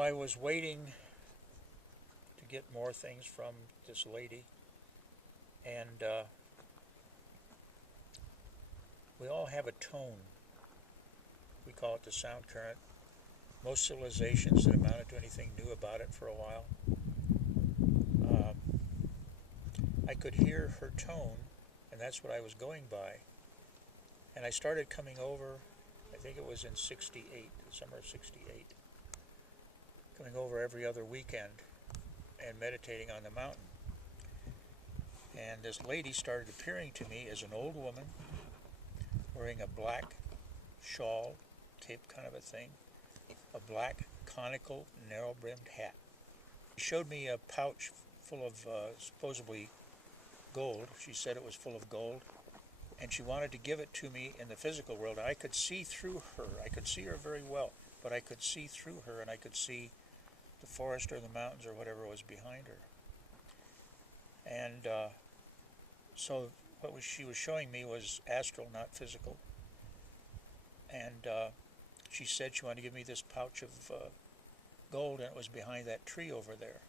I was waiting to get more things from this lady, and we all have a tone. We call it the sound current. Most civilizations that amounted to anything knew about it for a while. Um, I could hear her tone, and that's what I was going by. And I started coming over, I think it was in '68, the summer of '68, coming over every other weekend and meditating on the mountain. And this lady started appearing to me as an old woman wearing a black shawl, cape kind of a thing, a black conical narrow-brimmed hat. She showed me a pouch full of supposedly gold. She said it was full of gold, and she wanted to give it to me in the physical world. I could see through her. I could see her very well, but I could see through her, and I could see the forest or the mountains or whatever was behind her. And so she was showing me was astral, not physical. And she said she wanted to give me this pouch of gold, and it was behind that tree over there.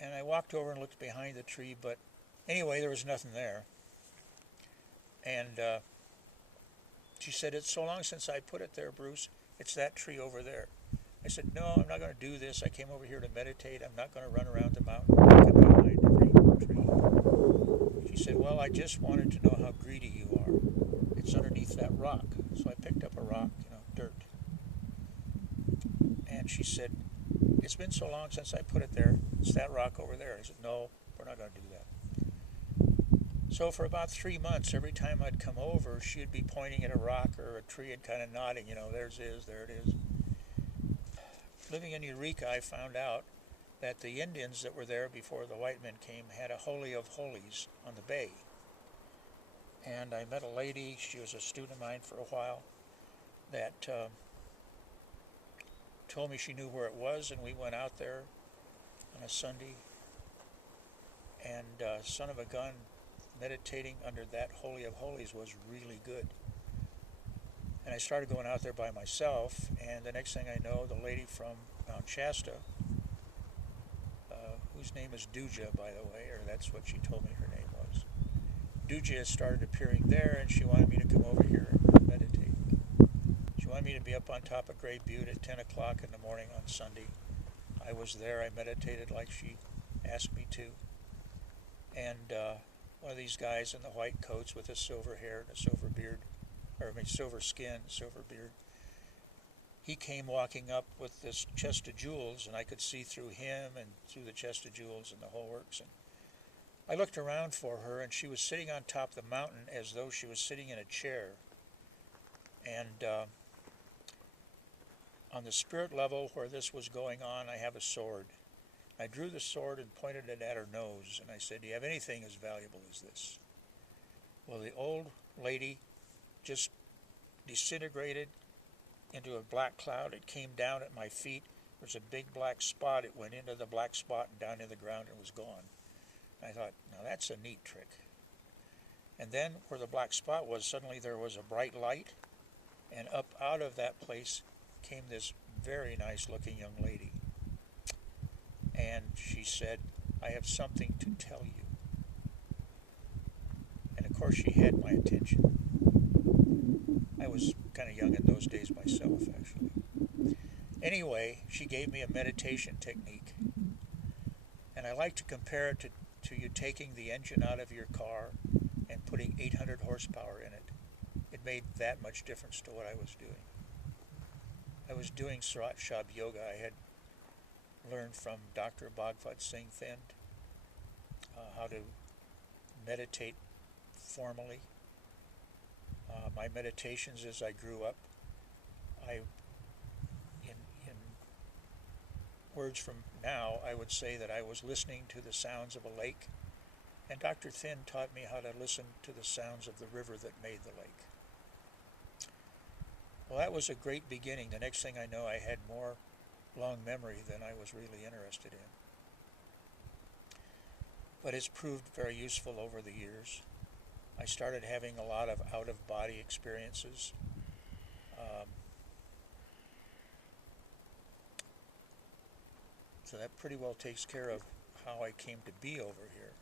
And I walked over and looked behind the tree, but anyway, there was nothing there. And she said, "It's so long since I put it there, Bruce. It's that tree over there." I said, "No, I'm not going to do this. I came over here to meditate. I'm not going to run around the mountain looking behind every tree." She said, "Well, I just wanted to know how greedy you are. It's underneath that rock." So I picked up a rock, dirt. And she said, "It's been so long since I put it there. It's that rock over there." I said, "No, we're not going to do that." So for about 3 months, every time I'd come over, she'd be pointing at a rock or a tree and kind of nodding, there it is, there it is. Living in Eureka, I found out that the Indians that were there before the white men came had a Holy of Holies on the bay. And I met a lady, she was a student of mine for a while, that told me she knew where it was, and we went out there on a Sunday, and son of a gun, meditating under that Holy of Holies was really good. And I started going out there by myself, and the next thing I know, the lady from Mount Shasta, whose name is Duja, by the way, or that's what she told me her name was, Duja started appearing there, and she wanted me to come over here and meditate. She wanted me to be up on top of Great Butte at 10 o'clock in the morning on Sunday. I was there, I meditated like she asked me to. And one of these guys in the white coats with the silver hair and a silver beard, silver skin, silver beard, he came walking up with this chest of jewels, and I could see through him and through the chest of jewels and the whole works. And I looked around for her, and she was sitting on top of the mountain as though she was sitting in a chair. And on the spirit level where this was going on, I have a sword. I drew the sword and pointed it at her nose, and I said, "Do you have anything as valuable as this?" Well, the old lady just disintegrated into a black cloud. It came down at my feet. There was a big black spot. It went into the black spot and down in the ground and was gone. And I thought, now that's a neat trick. And then where the black spot was, suddenly there was a bright light, and up out of that place came this very nice looking young lady. And she said, "I have something to tell you." And of course she had my attention. I was kind of young in those days myself, actually. Anyway, she gave me a meditation technique. And I like to compare it to you taking the engine out of your car and putting 800 horsepower in it. It made that much difference to what I was doing. I was doing Surat Shab Yoga. I had learned from Dr. Bhagavad Singh Thind how to meditate formally. My meditations as I grew up, in words from now, I would say that I was listening to the sounds of a lake, and Dr. Thind taught me how to listen to the sounds of the river that made the lake. Well, that was a great beginning. The next thing I know, I had more long memory than I was really interested in. But it's proved very useful over the years. I started having a lot of out-of-body experiences. So that pretty well takes care of how I came to be over here.